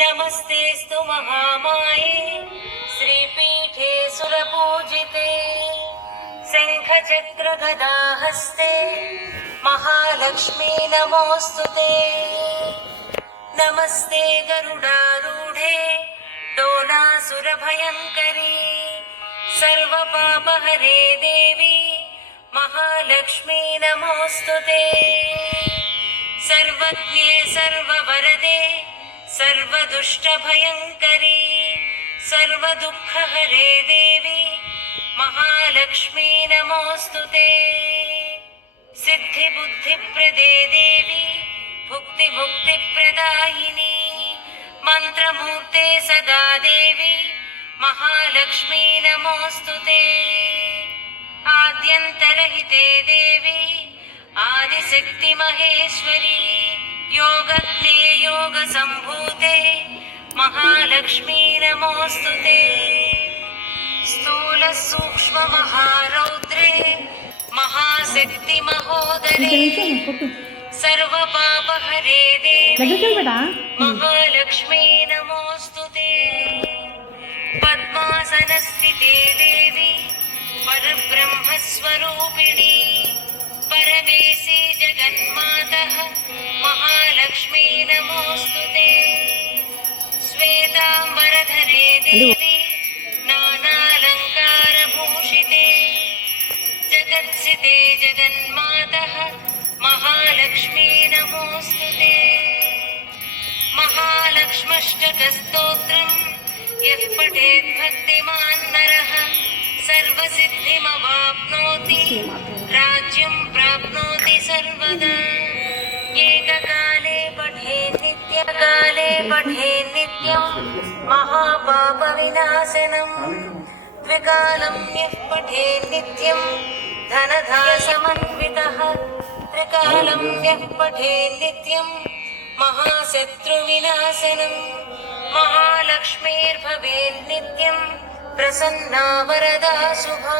नमस्तेस्तु महामाये श्रीपीठे सुरपूजिते शङ्खचक्रगदाहस्ते महालक्ष्मी नमोऽस्तुते। नमस्ते गरुडारूढे डोलासुरभयङ्करी सर्वपापहरे देवी महालक्ष्मी नमोऽस्तुते। सर्वज्ञे सर्ववरदे सर्वदुष्टभयङ्करी सर्वदुःखहरे देवी महालक्ष्मी नमोऽस्तुते। सिद्धिबुद्धिप्रदे देवी भुक्तिमुक्तिप्रदायिनी मन्त्रमूर्ते सदा देवी महालक्ष्मी नमोऽस्तुते। आद्यन्तरहिते देवी आदिशक्ति महेश्वरी योगज्ञे योगसम्भूते महालक्ष्मी नमोऽस्तुते। स्थूल सूक्ष्म महारौद्रे महाशक्ति महोदरे सर्वपापहरे देवी महालक्ष्मी नमोऽस्तुते। पद्मासनस्थिते देवी परब्रह्मस्वरूपिणी परमेशी जगन्मातः महालक्ष्मी नमोऽस्तुते। श्वेताम्बरधरे देवी नानालङ्कारभूषिते जगत्सिते जगन्मातः महालक्ष्मी नमोऽस्तुते। महालक्ष्मष्टकस्तोत्रम् यः पठेत् भक्तिमान् नरः सर्वसिद्धिमवाप्नोति राज्यं प्राप्नोति सर्वदा। एककाले पठेत् नित्यकाले पठेत् नित्यं महापापविनाशनम्। द्विकालं यः पठेत् नित्यं धनधासमन्वितः त्रिकालं यः पठेत् नित्यं महाशत्रुविनाशनम्। महालक्ष्मीर्भवेत् नित्यं प्रसन्ना वरदा शुभा।